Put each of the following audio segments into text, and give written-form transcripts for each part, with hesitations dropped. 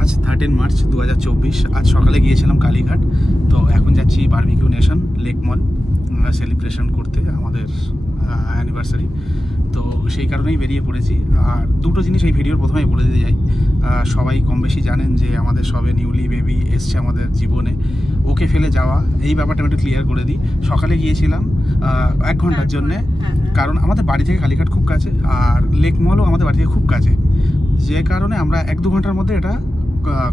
আজ 13 মার্চ 2024। আজ সকালে গিয়েছিলাম কালীঘাট, তো এখন যাচ্ছি বারবিকিউ নেশন লেক মল সেলিব্রেশন করতে আমাদের অ্যানিভার্সারি। তো সেই কারণেই বেরিয়ে পড়েছি। আর দুটো জিনিস এই ভিডিওর প্রথমেই বলে দিতে যাই। সবাই কম বেশি জানেন যে আমাদের সবে নিউলি বেবি এসছে আমাদের জীবনে। ওকে ফেলে যাওয়া এই ব্যাপারটা আমি একটু ক্লিয়ার করে দিই। সকালে গিয়েছিলাম 1 ঘন্টার জন্যে, কারণ আমাদের বাড়ি থেকে কালীঘাট খুব কাছে আর লেক মলও আমাদের বাড়ি থেকে খুব কাছে, যে কারণে আমরা 1-2 ঘন্টার মধ্যে এটা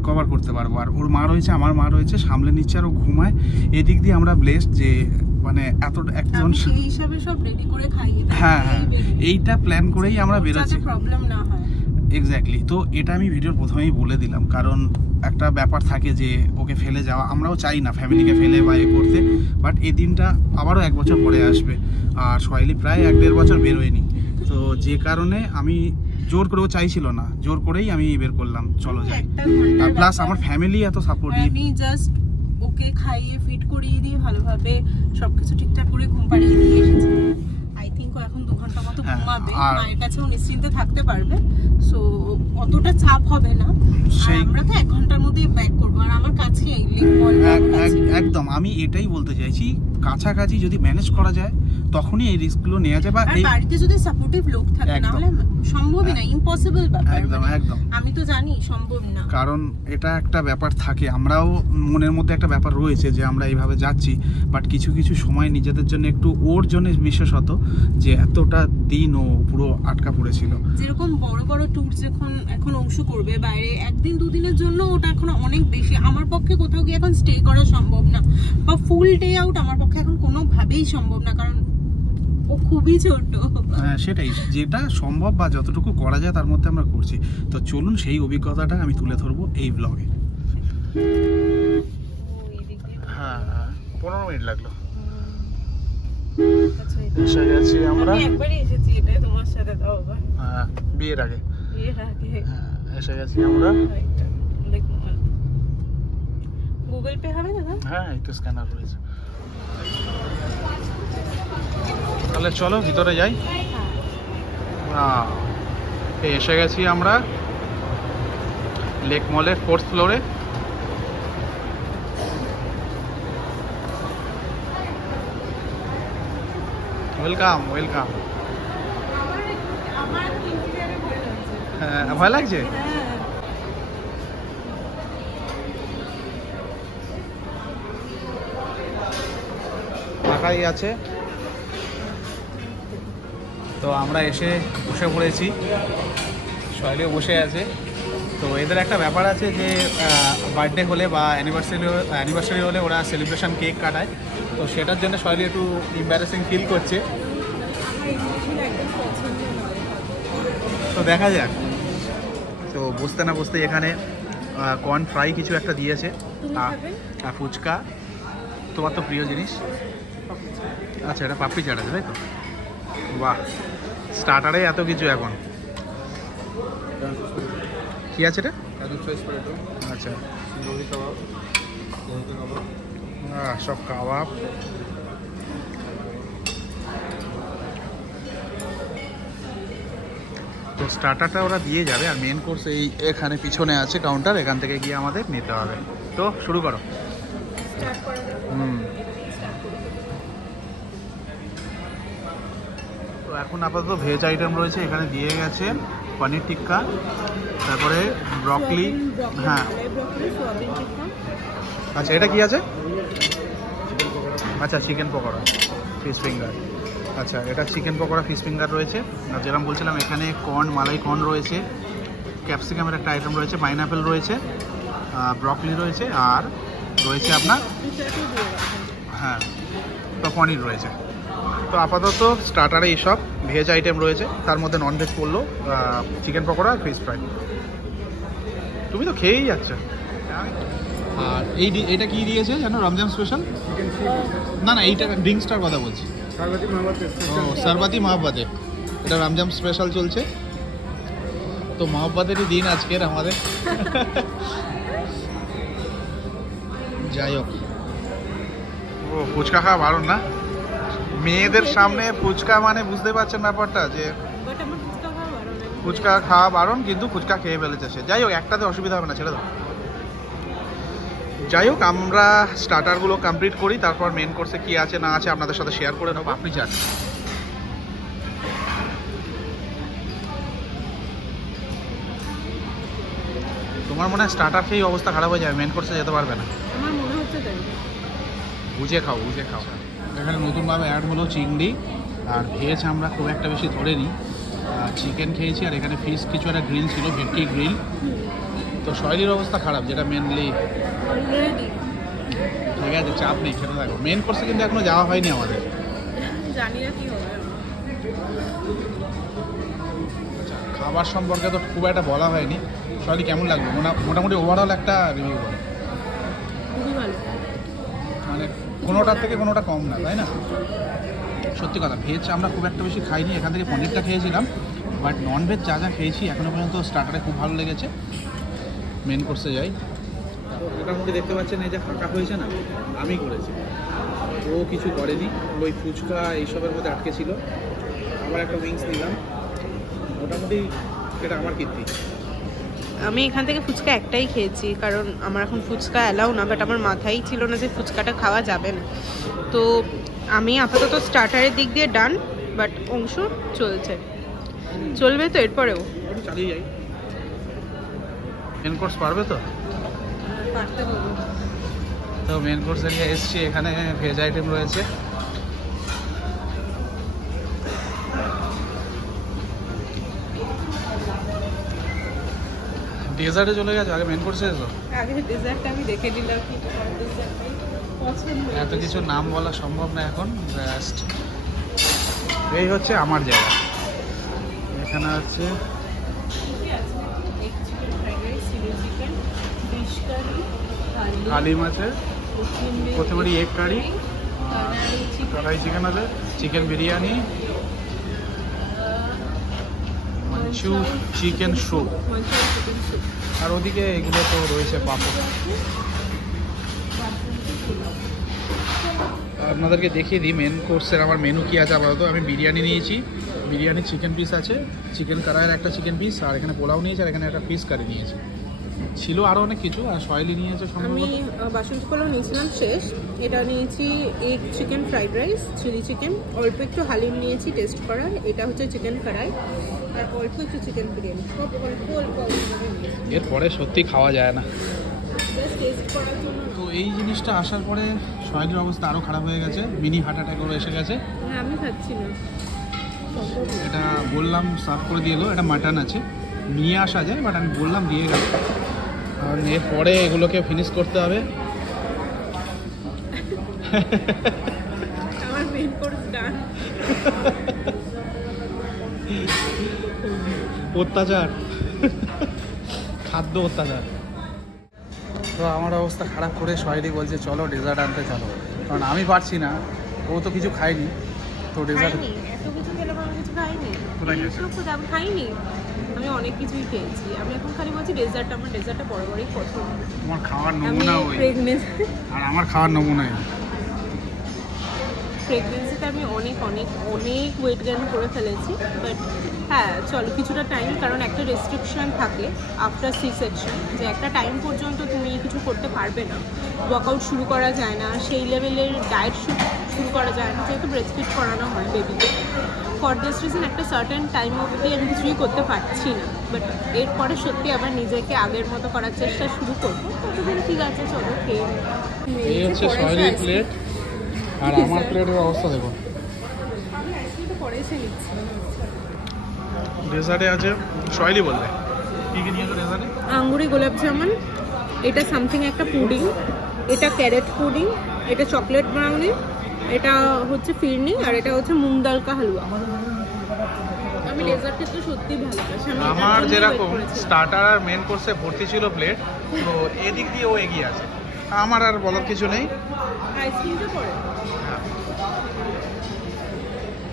কভার করতে পারবো। আর ওর মা রয়েছে, আমার মা রয়েছে, সামলে নিচ্ছে আর ও ঘুমায়। এদিক দিয়ে আমরা ব্লেসড যে মানে এত একজন সেই হিসাবে সব রেডি করে খাইয়ে দেয়। হ্যাঁ, এইটা প্ল্যান করেই আমরা বেরোচ্ছি। প্রবলেম না হয় এক্স্যাক্টলি। তো এটা আমি ভিডিওর প্রথমেই বলে দিলাম, কারণ একটা ব্যাপার থাকে যে ওকে ফেলে যাওয়া, আমরাও চাই না ফ্যামিলিকে ফেলে বা এ করতে, বাট এই দিনটা আবারও 1 বছর পরে আসবে। আর সোহাইলি প্রায় 1-1.5 বছর বেরোয়নি, তো যে কারণে আমি জোর করেও চাইছিল না, জোর করেই আমি বের করলাম চলো যাই। আর প্লাস আমার ফ্যামিলি এত সাপোর্টিভ। আমি জাস্ট ওকে খাইয়ে ফিট করিয়ে দিয়ে ভালোভাবে সবকিছু ঠিকঠাক করে ঘুম পাড়িয়ে দিয়ে এসেছি। আই থিঙ্ক ও এখন 2 ঘন্টা মতো ঘুমাবে, মায়ের কাছেও নিশ্চিন্তে থাকতে পারবে, সো অতটা চাপ হবে না। আমরা তো 1 ঘন্টার মধ্যেই ব্যাক করবো, আর আমার কাছেই লেক মল একদম। আমি এটাই বলতে চাইছি, কাছাকাছি যদি ম্যানেজ করা যায় তখনই এই রিস্কগুলো নেওয়া যায়। বা এই বাড়িতে যদি সাপোর্টিভ লোক থাকে, না হলে সম্ভবই না, ইম্পসিবল ব্যাপার। একদম একদম, আমি তো জানি সম্ভব না, কারণ এটা একটা ব্যাপার থাকে, আমরাও মনের মধ্যে একটা ব্যাপার রয়েছে যে আমরা এইভাবে যাচ্ছি, বাট কিছু কিছু সময় নিজেদের জন্য একটু, ওর জন্য বিশেষত যে এতটা দিন ও পুরো আটকা পড়েছিল। যেরকম বড় বড় ট্যুর যখন এখন অংশ করবে বাইরে 1-2 দিনের জন্য, ওটা এখন অনেক বেশি। আমার পক্ষে কোথাও গিয়ে এখন স্টে করা সম্ভব না, বা ফুল ডে আউট আমার পক্ষে এখন কোনোভাবেই সম্ভব না, কারণ ও খুবই ছোট। হ্যাঁ, সেটাই, যেটা সম্ভব বা যতটুকু করা যায় তার মধ্যে আমরা করছি। তো চলুন সেই অভিজ্ঞতাটা আমি তুলে ধরবো এই ব্লগে। হ্যাঁ, 15 মিনিট লাগলো। এসে গেছি আমরা, একবারই এসেছি এটা তোমার সাথে, দাও হ্যাঁ বিয়ের আগে। হ্যাঁ, এসে গেছি আমরা। গুগল পে হবে দাদা? হ্যাঁ, এই তো স্ক্যানার রয়েছে। তাহলে চলো ভিতরে যাই। এসে গেছি আমরা লেক মলের 4th ফ্লোরে। Welcome welcome. হ্যাঁ, ভয় লাগছে? ফাঁকাই আছে। তো আমরা এসে বসে পড়েছি, সোহাইলিও বসে আছে। তো এদের একটা ব্যাপার আছে যে বার্থডে হলে বা অ্যানিভার্সারি হলে ওরা সেলিব্রেশন কেক কাটায়, তো সেটার জন্য সোহাইলি একটু এম্বারেসিং ফিল করছে। তো দেখা যাক। তো বসতে না বসতে এখানে কর্ন ফ্রাই কিছু একটা দিয়েছে, আর ফুচকা, তোমার তো প্রিয় জিনিস। আচ্ছা, এটা পাপড়ি চাট আছে তাই তো? বাহ, স্টার্টারে এত কিছু এখন। কি আছে এটা? আচ্ছা, সব কাবাব। তো স্টার্টারটা ওরা দিয়ে যাবে, আর মেন কোর্স এখানে পিছনে আছে কাউন্টার, এখান থেকে গিয়ে আমাদের নিতে হবে। তো শুরু করো। তো এখন আপাতত ভেজ আইটেম রয়েছে, এখানে দিয়ে গেছে পনির টিক্কা, তারপরে ব্রকলি। হ্যাঁ, আচ্ছা, এটা কি আছে? আচ্ছা, চিকেন পকোড়া, ফিশ ফিঙ্গার। আচ্ছা, এটা চিকেন পকোড়া, ফিশ ফিঙ্গার রয়েছে। আর যেরকম বলছিলাম, এখানে কর্ন, মালাই কর্ন রয়েছে, ক্যাপসিকামের একটা আইটেম রয়েছে, পাইনাপেল রয়েছে, ব্রকলি রয়েছে, আর রয়েছে আপনার হ্যাঁ তো পনির রয়েছে। তো আপাতত স্টার্টারে এইসব ভেজ আইটেম রয়েছে, তার মধ্যে ননভেজ পড়লো চিকেন পকোড়া আর ফিশ ফ্রাই। তুমি তো খেয়েই যাচ্ছ। আর এইটা কি দিয়েছে জানো? রমজান স্পেশাল? না না, এইটা ড্রিঙ্কসটার কথা বলছি। সরবতি মহাব্বাতে, এটা রমজান স্পেশাল চলছে। তো মহাব্বাতেরই দিন আজকের আমাদের। যাই হোক, ও ফুচকা খাওয়া বারণ না মেয়েদের সামনে। ফুচকা মানে বুঝতে পারছেন ব্যাপারটা, যে ফুচকা খাওয়া বারণ, কিন্তু ফুচকা খেয়ে ফেলেছে সে। যাই হোক, একটাতে অসুবিধা হবে না, ছেড়ে দাও। যাই হোক, আমরা স্টার্টারগুলো কমপ্লিট করি, তারপর মেন কোর্সে কি আছে না আছে আপনাদের সাথে শেয়ার করে নেবো। আপনি চান তোমার মনে হয় স্টার্টার খেয়েই অবস্থা খারাপ হয়ে যাবে, মেন কোর্সে যেতে পারবে না। আমার মনে হচ্ছে তাই। বুঝে খাও, বুঝে খাও। এখানে নতুনভাবে অ্যাড হলো চিংড়ি, আর ভেজ আমরা খুব একটা বেশি ধরে নিই। চিকেন খেয়েছি, আর এখানে ফিশ কিছু একটা গ্রিল ছিল, ভেটকি গ্রিল। তো শৈলীর অবস্থা খারাপ, যেটা মেনলি। ঠিক আছে, চাপ নেই, খেতে থাকো। মেন কোর্সে কিন্তু এখনো যাওয়া হয়নি আমাদের, জানি না কি হবে। খাবার সম্পর্কে তো খুব একটা বলা হয়নি। শৈলী কেমন লাগলো? মোটামুটি ওভারঅল একটা রিভিউ করো। খুবই ভালো, মানে কোনোটার থেকে কোনোটা কম না, তাই না? সত্যি কথা, ভেজ আমরা খুব একটা বেশি খাইনি, এখান থেকে পনিরটা খেয়েছিলাম। বাট নন ভেজ যা যা খেয়েছি এখনও পর্যন্ত স্টার্টারে খুব ভালো লেগেছে। মেন কোর্সে যাই। মোটামুটি দেখতে পাচ্ছেন এই যে ফাঁকা হয়েছে না, আমি করেছি, ও কিছু করেনি। ওই ফুচকা এইসবের মধ্যে আটকে ছিল। আবার একটা উইংস নিলাম, মোটামুটি সেটা আমার কীর্তি। আমি এখান থেকে ফুচকা একটাই খেয়েছি, কারণ আমার এখন ফুচকা অ্যালাউ না, বাট আমার মাথায় ছিল না যে ফুচকাটা খাওয়া যাবে না। তো আমি আপাতত স্টার্টারের দিক দিয়ে ডান, বাট অংশ চলবে তো এরপরেও। চালিয়ে যাই। মেন কোর্স পারবে তো? পারতে হবে। তো মেন কোর্স এরিয়া এসছি, এখানে ভেজ আইটেম রয়েছে। ডেজার্টে চলে গেছে, আগে মেন কোর্সে এসো। আগে ডেজার্টটা আমি দেখে নিলাম, কি পছন্দ। এত কিছু নাম বলা সম্ভব না এখন। জাস্ট এই হচ্ছে আমার জায়গা। এখানে আছে হালিম আছে, কোথমরি এগ কারি, কড়াই চিকেন আছে, চিকেন বিরিয়ানি, মাঞ্চু চিকেন স্যুপ, আর ওদিকে এগুলো তো রয়েছে পাপড়। আপনাদেরকে দেখিয়ে দিই মেন কোর্সের আমার মেনু কী আছে। আপাতত আমি বিরিয়ানি নিয়েছি, বিরিয়ানি চিকেন পিস আছে, চিকেন কারাইয়ের একটা চিকেন পিস, আর এখানে পোলাও নিয়েছি, আর এখানে একটা ফিশ কারি নিয়েছি। ছিল আরও অনেক কিছু, আর শৈলী নিয়েছে আমি বাসন্তী পোলাও নিয়েছিলাম শেষ। এটা নিয়েছি egg chicken fried rice, chilli chicken, অল্প একটু হালিম নিয়েছি টেস্ট করার, এটা হচ্ছে চিকেন কড়াই, আর অল্প একটু চিকেন বিরিয়ানি, সব অল্প অল্প নিয়েছি। এরপরে সত্যি খাওয়া যায় না টেস্ট করার জন্য। তো এই জিনিসটা আসার পরে শৈলীর অবস্থা আরও খারাপ হয়ে গেছে, মিনি হার্ট অ্যাটাকও এসে গেছে। হ্যাঁ, আমি খাচ্ছি না। এটা বললাম সার্ভ করে দিয়ে এলো, এটা মাটন আছে, নিয়ে আসা যায়, বাট আমি বললাম দিয়ে গেল। কারণ এরপরে এগুলোকে ফিনিশ করতে হবে। আমার মেন কোর্স ডান। অত্যাচার, খাদ্য অত্যাচার। তো আমার অবস্থা খারাপ করে শৈলী বলছে চলো ডেজার্ট আনতে চলো, কারণ আমি পারছি না, ও তো কিছু খায়নি। তো ডেজার্ট এত কিছু খেলাম, আমি কিছু খাইনি। আমি খাইনি, আমি অনেক কিছুই খেয়েছি। আমি এখন খালি বলছি ডেজার্ট, আমার ডেজার্টটা বড়ই পছন্দ। আমার খাওয়ার নমুনা ওই, প্রেগনেন্সি, আর আমার খাওয়ার নমুনাই প্রেগনেন্সিতে আমি অনেক অনেক অনেক ওয়েট গেইন করে ফেলেছি। বাট হ্যাঁ, চলো কিছুটা টাইম, কারণ একটা রেস্ট্রিকশন থাকে আফটার সি সেকশন, যে একটা টাইম পর্যন্ত তুমি কিছু করতে পারবে না, ওয়ার্কআউট শুরু করা যায় না, সেই লেভেলের ডায়েট শুরু করা যায় না, যেহেতু ব্রেস্টফিড করানো হয় বেবিকে। ফর দিস রিজন একটা সার্টেন টাইম অবধি আমি কিছুই করতে পারছি না। বাট এরপরে সত্যি আবার নিজেকে আগের মতো করার চেষ্টা শুরু করবো। ততদিন ঠিক আছে, চলো খেয়ে এই হচ্ছে শৈলীর প্লেট, আর আমার প্লেটের অবস্থা দেখো। ডেজার্টে আছে শৈলী বললে কী কী নিয়েছো ডেজার্টে? আঙ্গুরি গোলাপ জামুন, এটা সামথিং একটা পুডিং, এটা ক্যারেট পুডিং, এটা চকলেট ব্রাউনি, এটা হচ্ছে ফিরনি, আর এটা হচ্ছে মুগ ডাল কা হালুয়া। আমি ডেজার্ট খেতে সত্যিই ভালোবাসি। আমার যেরকম স্টার্টার আর মেন কোর্সে ভর্তি ছিল প্লেট, তো এদিক দিয়ে ও এগিয়ে আছে, আমার আর বলার কিছু নেই। আইসক্রিমটা পড়ে।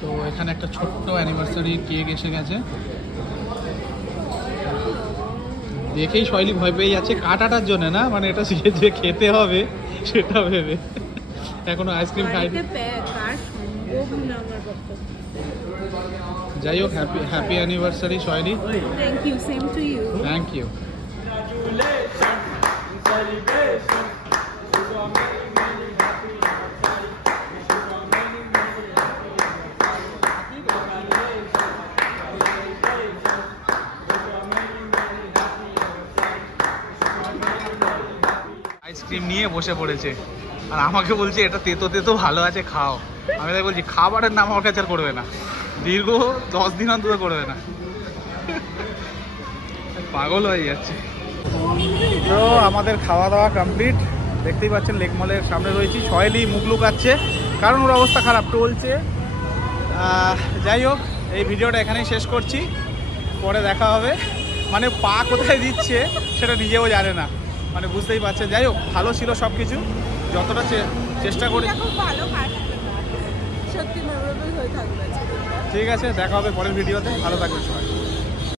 তো এখানে একটা ছোট্ট অ্যানিভার্সারি কেক এসে গেছে, দেখেই শৈলী ভয় পেয়ে যাচ্ছে, কাটাটার জন্য না, মানে এটা যে খেতে হবে সেটা ভেবে। এখনো আইসক্রিম খাইনি। যাই হোক, happy anniversary Sayani. Thank you, same to you. Thank you. Ice cream নিয়ে বসে পড়েছে আর আমাকে বলছে এটা তেতো তেতো ভালো আছে, খাও। আমি তাই বলছি খাবারের নাম আমার কাছে আর করবে না, দীর্ঘ 10 দিন অন্তত করবে না। পাগল হয়ে যাচ্ছে। তো আমাদের খাওয়া দাওয়া কমপ্লিট, দেখতেই পাচ্ছেন লেক মলের সামনে রয়েছি। সয়েলি মুখ লুকাচ্ছে কারণ ওর অবস্থা খারাপ, টলছে। যাই হোক, এই ভিডিওটা এখানেই শেষ করছি, পরে দেখা হবে। মানে পা কোথায় দিচ্ছে সেটা নিজেও জানে না, মানে বুঝতেই পারছেন। যাই হোক, ভালো ছিল সব কিছু, যতটা চেষ্টা করি। সত্যি মেমোরেবল হয়ে থাকবে। ঠিক আছে, দেখা হবে পরের ভিডিওতে, ভালো থাকবেন সবাই।